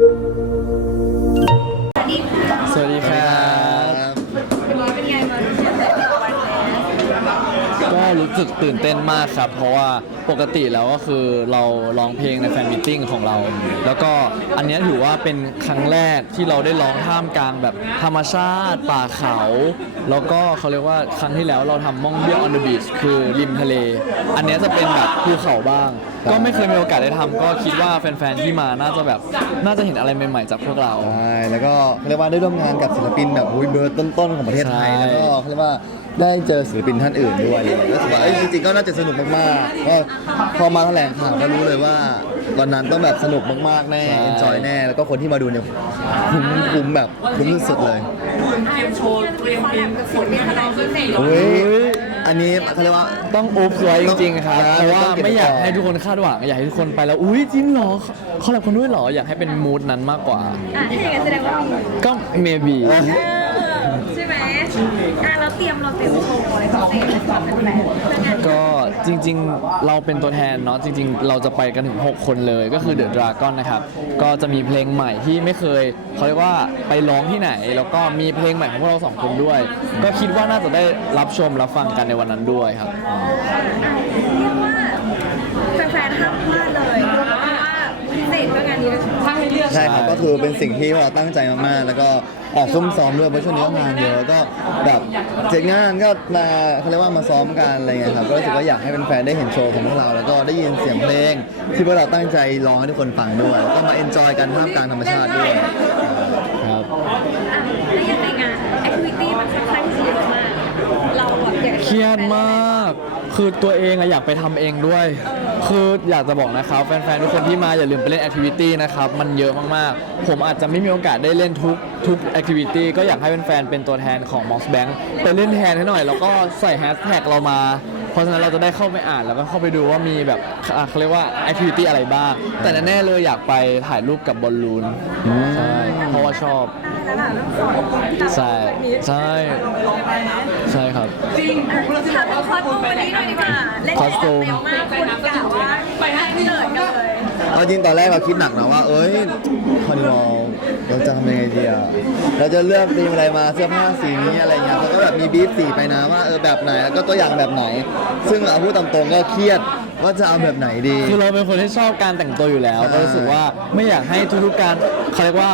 สวัสดีครับเป็นไงมารู้สึกแบบวันแรกก็รู้สึกตื่นเต้นมากครับ เพราะว่าปกติแล้วก็คือเราร้องเพลงในแฟนมิทติ้งของเรา แล้วก็อันเนี้ยถือว่าเป็นครั้งแรกที่เราได้ร้องท่ามกลางแบบธรรมชาติป่าเขา แล้วก็เขาเรียกว่าครั้งที่แล้วเราทำม่องเบี้ยวออนเดอะบีชคือริมทะเล อันเนี้ยจะเป็นแบบภูเขาบ้าง ก็ไม่เคยมีโอกาสได้ทำก็คิดว่าแฟนๆที่มาน่าจะแบบน่าจะเห็นอะไรใหม่ๆจากพวกเรา ใช่แล้วก็เขาเรียกว่าได้ร่วมงานกับศิลปินแบบอุ้ยเบอร์ต้นๆของประเทศไทยใช่ แล้วก็เขาเรียกว่าได้เจอศิลปินท่านอื่นด้วยอะไรอย่างเงี้ยก็รู้สึกว่าเอ้ยจริงๆก็น่าจะสนุกมากๆก็พอมาแถลงข่าวก็รู้เลยว่าวันนั้นต้องแบบสนุกมากๆแน่ใช่เอนจอยแน่ แล้วก็คนที่มาดูเนี่ยคุ้มคุ้มแบบคุ้มสุดๆเลยโชว์เตรียมเพลงกับฝนมีคะแนนพิเศษอุ้ยอันนี้เขาเรียกว่า ต้องอุ๊บไว้จริงๆครับใช่เพราะว่าต้องเก็บไม่อยากไว้ก่อนให้ทุกคนคาดหวังอยากให้ทุกคนไปแล้วอุ้ยจริงเหรอเขารับคนด้วยเหรออยากให้เป็นมูดนั้นมากกว่า อะถ้าอย่างนั้นแสดงว่ามีก็ maybe เออใช่ไหมอะ เตรียมเราเตรียมโชว์อะไรต่อไปก็จริงๆ เราเป็นตัวแทนเนาะจริง ๆ เราจะไปกันถึง 6 คนเลยก็คือเดอะดราก้อนนะครับ ก็จะมีเพลงใหม่ที่ไม่เคยเขาเรียกว่าไปร้องที่ไหน แล้วก็มีเพลงใหม่ของพวกเราสองคนด้วย ก็คิดว่าน่าจะได้รับชมรับฟังกันในวันนั้นด้วยครับ เรียกว่าแฟนๆห้ามพลาดเลยเพราะว่าพิ ช่างให้เลือกใช่ครับก็คือเป็นสิ่งที่เราตั้งใจมากๆ แล้วก็ออกซุ่มซ้อมด้วยเพราะช่วงนี้ก็งานเยอะก็แบบเจ็ดงานก็มาเขาเรียกว่ามาซ้อมกันอะไรเงี้ยครับก็รู้สึกว่าอยากให้แฟนๆได้เห็นโชว์ของพวกเรา แล้วก็ได้ยินเสียงเพลง ที่พวกเราตั้งใจร้องให้ทุกคนฟังด้วยแล้วก็มาเอนจอยกันท่ามกลางธรรมชาติด้วย เครียดมาก คือตัวเองอะอยากไปทำเองด้วย คืออยากจะบอกนะครับแฟนๆ ทุกคนที่มาอย่าลืมไปเล่นแอคทิวิตี้นะครับ มันเยอะมากๆ ผมอาจจะไม่มีโอกาสได้เล่นทุกทุกแอคทิวิตี้ก็อยากให้แฟนๆ เป็นตัวแทนของ m o s Bank ไปเล่นแทนให้หน่อย แล้วก็ใส่แฮชแท็กเรามา เพราะฉะนั้นเราจะได้เข้าไปอ่านแล้วก็เข้าไปดูว่ามีแบบอะเขาเรียกว่าแอคทิวิตี้อะไรบ้าง แต่แน่ๆเลยอยากไปถ่ายรูปกับบอลลูนใช่เพราะว่าชอบ ด้แล้วล่ะเรื่องฝนใช่ใช่ ใช่ครับ จริงถามเรื่องคอสตูมวันนี้หน่อยดีกว่าเล่นคอสตูม เร็วมากคุณกะว่าไปให้เกิดกันเลยเอาจริงตอนแรกเราคิดหนักนะว่า เอ้ยคาร์นิวัลเราจะทำยังไงดีอะเราจะเลือกธีมอะไรมาเสื้อผ้าสีนี้อะไรเงี้ยเราก็แบบมีบีฟสีไปนะว่าเออแบบไหนแล้วก็ตัวอย่างแบบไหน ซึ่งเอาพูดตามตรงก็เครียด ว่าจะเอาแบบไหนดี คือเราเป็นคนที่ชอบการแต่งตัวอยู่แล้วใช่ ก็รู้สึกว่าไม่อยากให้ทุกๆการเขาเรียกว่า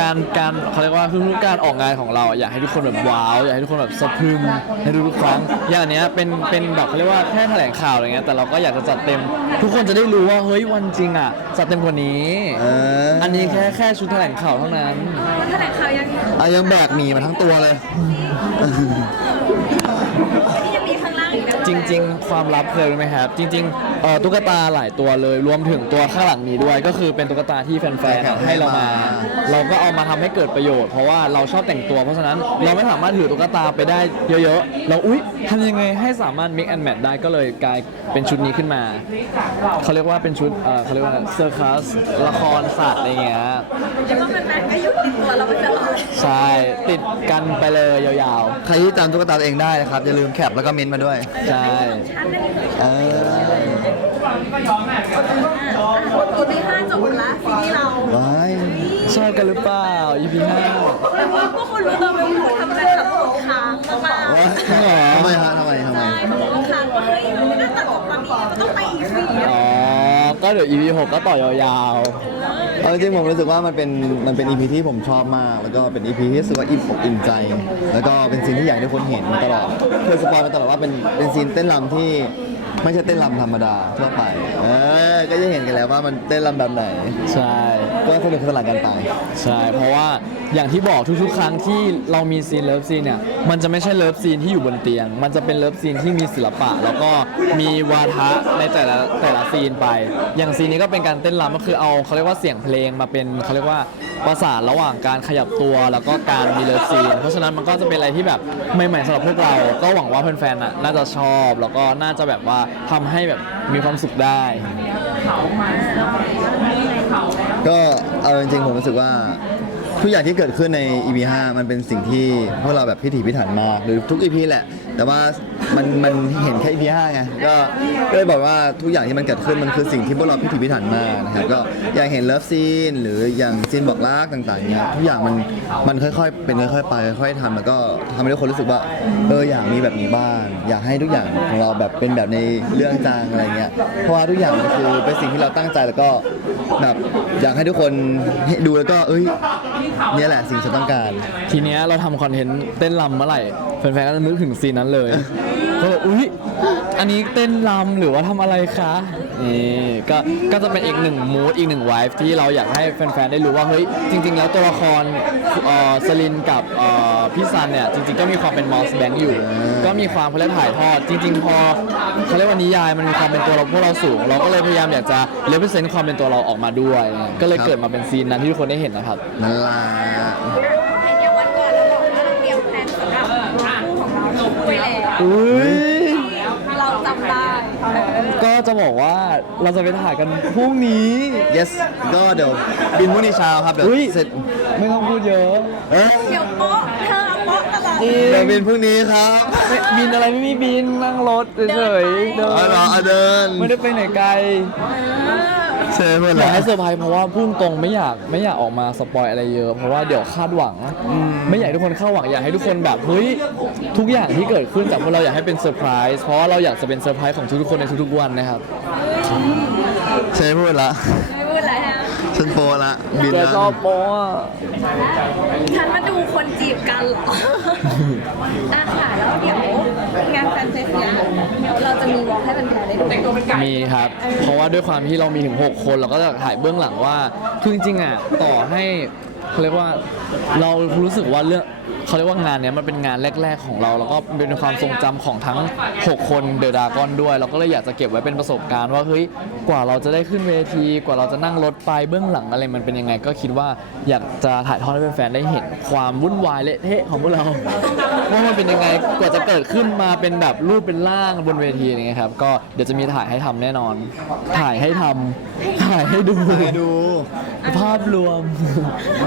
การการเขาเรียกว่าทุกๆการออกงานของเราอยากให้ทุกคนแบบว้าวอยากให้ทุกคนแบบสะพรึงในทุกๆครั้งอย่างอันเนี้ยเป็นเป็นแบบเขาเรียกว่าแค่แถลงข่าวอะไรเงี้ยแต่เราก็อยากจะจัดเต็ม ทุกคนจะได้รู้ว่าเฮ้ยวันจริงอะจัดเต็มกว่านี้เอออัอันนี้แค่แค่ชุดแถลงข่าวเท่านั้นวันแถลงข่าวยังเอายังแบกหมีมาทั้งตัวเลย จริง ๆ ความลับเคยรู้ไหมครับ จริงๆเอ่อตุ๊กตาหลายตัวเลย รวมถึงตัวข้างหลังนี้ด้วย ก็คือเป็นตุ๊กตาที่แฟนแฟนคลับๆให้เรามาให้มา เราก็เอามาทำให้เกิดประโยชน์ เพราะว่าเราชอบแต่งตัว เพราะฉะนั้นเราไม่สามารถถือตุ๊กตาไปได้เยอะๆ เราอุ๊ยทำยังไงให้สามารถ mix and match ได้ก็เลยกลายเป็นชุดนี้ขึ้นมา เขาเรียกว่าเป็นชุดเอ่อเขาเรียกว่าเซอร์คัสละครสัตว์อะไรเงี้ย แล้วก็แฟนๆก็หยุดติดตัวเราไปตลอดใช่ ติดกันไปเลยยาวใครที่จำตุ๊กตาตัวเองได้นะครับอย่าลืมแคปแล้วก็เมนต์มาด้วย ๆ ใช่อันนั้นเอออีพีห้าจบหมดละซีรีส์เราว้ายชอบกันหรือเปล่า EP 5แต่ว่าพวกคุณรู้ตัวไหมว่าคุณทำอะไรกับของค้างมากๆว้ายจริงเหรอทำไมฮะทำไมทำไมใช่ของค้างว่าเฮ้ยมันน่าตัดออกมามีมันต้องไปอีกสิอ๋อ ก็เดี๋ยว EP 6ก็ต่อยาวเอาจริงๆผมรู้สึกว่ามันเป็นมันเป็นอีพีที่ผมชอบมาก แล้วก็เป็นอีพีที่รู้สึกว่าอิ่มอกอิ่มใจ แล้วก็เป็นซีนที่อยากให้ทุกคนเห็นมาตลอดเคยสปอยมาตลอดว่าเป็นเป็นซีนเต้นรำที่ไม่ใช่เต้นรำธรรมดาทั่วไปเออก็จะเห็นกันแล้วว่ามันเต้นรำแบบไหนๆใช่ ก็สนุกสนานกันไป ใช่ เพราะว่า อย่างที่บอกทุกๆ ครั้งที่เรามีซีนเลิฟซีนเนี่ย มันจะไม่ใช่เลิฟซีนที่อยู่บนเตียง มันจะเป็นเลิฟซีนที่มีศิลปะ แล้วก็มีวาทะในแต่ละแต่ละซีนไป อย่างซีนนี้ก็เป็นการเต้นรำก็คือเอาเขาเรียกว่าเสียงเพลงมาเป็นเขาเรียกว่าประสานระหว่างการขยับตัวแล้วก็การมีเลิฟซีน เพราะฉะนั้นมันก็จะเป็นอะไรที่แบบใหม่ๆสำหรับพวกเรา ก็หวังว่าแฟนๆน่ะน่าจะชอบ แล้วก็น่าจะแบบว่าทำให้แบบมีความสุขได้ ก็เอาจริงๆผมรู้สึกว่า ทุกอย่างที่เกิดขึ้นใน EP 5มันเป็นสิ่งที่พวกเราแบบพิถีพิถันมากหรือทุก EP แหละ แต่ว่ามันมันเห็นแค่ EP 5ไงก็ก็เลยบอกว่าทุกอย่างที่มันเกิดขึ้นมันคือสิ่งที่พวกเราพิถีพิถันมากนะครับก็อย่างเห็นเลิฟซีนหรืออย่างซีนบอกรักต่างๆเนี่ยทุกอย่างมันมันค่อยๆ เป็นค่อยๆไปค่อยๆทำแล้วก็ทำให้ทุกคนรู้สึกว่าเอออยากมีแบบนี้บ้างอยากให้ทุกอย่างของเราแบบเป็นแบบในเรื่องจางอะไรเงี้ยเพราะว่าทุกอย่างมันคือเป็นสิ่งที่เราตั้งใจแล้วก็แบบอยากให้ทุกคนดูแล้วก็เอ้ยเนี่ยแหละสิ่งที่ฉันต้องการ ทีเนี้ยเราทำคอนเทนต์เต้นรำเมื่อไหร่แฟนๆก็จะนึกถึงซีนนั้นเลยก็เลยอุ๊ยอันนี้เต้นรำหรือว่าทำอะไรคะ นี่ก็ก็จะเป็นอีกหนึ่งมูดอีกหนึ่งไวฟ์ที่เราอยากให้แฟนๆได้รู้ว่าเฮ้ยจริง ๆ แล้วตัวละครเอ่อสลินกับเอ่อพี่ซันเนี่ยจริง ๆ ก็มีความเป็นมอสแบงค์อยู่ ก็มีความเขาเรียกถ่ายทอดจริง ๆ พอเขาเรียกว่านิยายมันมีความเป็นตัวเราพวกเราสูง เราก็เลยพยายามอยากจะเลเวลเซนความเป็นตัวเราออกมาด้วย ก็เลยเกิดมาเป็นซีนนั้นที่ทุกคนได้เห็นนะครับ นั่นล่ะอย่างวันก่อนเราบอกว่าเราเตรียมแผนสำหรับคู่ของเราคู่ไปแล้ว อุ้ย เราจำได้เออ ก็จะบอกว่าเราจะไปถ่ายกันพรุ่งนี้ yes ก็เดี๋ยวบินพรุ่งนี้เช้าครับเดี๋ยวอุ๊ย เสร็จไม่ต้องพูดเยอะเอ๊ะเดี๋ยวโป๊ะเธอเอาโป๊ะตลอด จริงเดี๋ยวบินพรุ่งนี้ครับไม่บินอะไรไม่มีบินนั่งรถเฉยๆเดิอ๋อเหรอนเอาเดิน ไม่ได้ไปไหนไกลเชิญเพื่อ นอเหรยากอให้เซอร์ไพรส์เพราะว่าพูดตรงไม่อยากไม่อยากออกมาสปอยอะไรเยอะ เพราะว่าเดี๋ยวคาดหวัง ไม่อยากให้ทุกคนคาดหวังอยากให้ทุกคนแบบเฮ้ยทุกอย่างที่เกิดขึ้นจากพวกเราอยากให้เป็นเซอร์ไพรส์เพราะว่าเราอยากจะเป็นเซอร์ไพรส์ของทุกๆคนในทุกๆวันนะครับเชิญพูดละไม่พูดอะไรฮะฉันโปรละบินแกละชอบโป๊ะฉันมาดูคนจีบกันเหรอ อะค่ะแล้วเดี๋ยว งานแฟนเฟสเนี่ยเดี๋ยวเราจะมีวอล์กให้แฟนๆได้ดูมีครับ เพราะว่าด้วยความที่เรามีถึง 6 คนเราก็จะถ่ายเบื้องหลังว่า คือจริงๆอะ ต่อให้ เขาเรียกว่าเรารู้สึกว่าเรื่องเขาเรียกว่างานเนี้ยมันเป็นงานแรก ๆ ของเรา แล้วก็เป็นความทรงจำของทั้ง 6 คนเดอะดากอนด้วย เราก็เลยอยากจะเก็บไว้เป็นประสบการณ์ว่าเฮ้ยกว่าเราจะได้ขึ้นเวที กว่าเราจะนั่งรถไปเบื้องหลังอะไรมันเป็นยังไง ก็คิดว่าอยากจะถ่ายทอดให้แฟนๆได้เห็นความวุ่นวายเละเทะของพวกเราว่ามันเป็นยังไงกว่าจะเกิดขึ้นมาเป็นแบบรูปเป็นร่างบนเวทีอย่างเงี้ยครับก็เดี๋ยวจะมีถ่ายให้ทำแน่นอน ถ่ายให้ทำถ่ายให้ดูไปดู ภาพรวม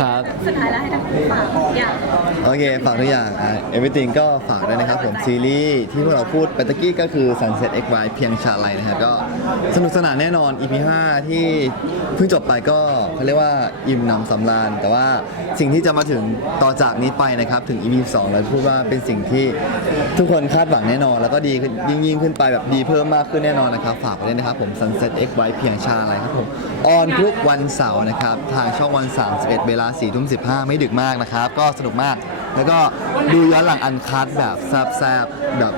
ครับ สุดท้ายแล้วให้ทั้งคู่ฝากอย่าง โอเค ฝากทุกอย่างอะ everything ก็ฝากด้วยนะครับผม ซีรีส์ที่พวกเราพูดไปตะกี้ก็คือ Sunset X Y เพียงชาลัยนะครับก็สนุกสนานแน่นอน EP 5ที่เพิ่งจบไปก็เขาเรียกว่าอิ่มหนำสำราญ แต่ว่าสิ่งที่จะมาถึงต่อจากนี้ไปนะครับ ถึง EP 2เราพูดว่าเป็นสิ่งที่ทุกคนคาดหวังแน่นอน แล้วก็ดีขึ้นยิ่งยิ่งขึ้นไปแบบดีเพิ่มมากขึ้นแน่นอนนะครับฝากไปด้วยนะครับผม Sunset X Y เพียงชาลัยครับผมออนทุกวันเสาร์นะครับทางช่องวัน31เวลา4ทุ่ม15 ไม่ดึกมากนะครับ ก็สนุกมาก แล้วก็ดูย้อนหลังอันคัดแบบแซบๆแบบ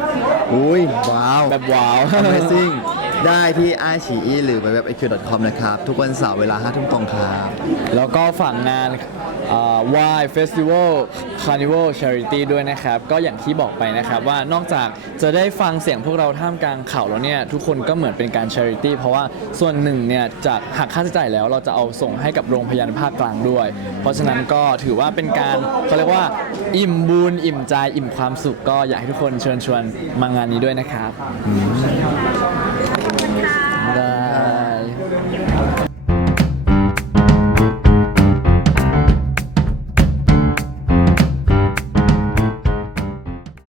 อุ้ยว้าวแบบว้าว Amazing ได้ที่ i อ e หรือ www.iq.com นะครับ ทุกวันเสาร์เวลา5ทุ่มตรงครับ แล้วก็ฝั่งงาน วายเฟสติวัลคาร์นิวัลชาริตี้ด้วยนะครับ ก็อย่างที่บอกไปนะครับว่านอกจากจะได้ฟังเสียงพวกเราท่ามกลางข่าวแล้วเนี่ยทุกคนก็เหมือนเป็นการชาริตี้เพราะว่าส่วนหนึ่งเนี่ยจากหักค่าใช้จ่ายแล้วเราจะเอาส่งให้กับโรงพยาบาลภาคกลางด้วย เพราะฉะนั้นก็ถือว่าเป็นการเขาเรียกว่าอิ่มบุญอิ่มใจอิ่มความสุขก็อยากให้ทุกคนเชิญชวนมางานนี้ด้วยนะครับ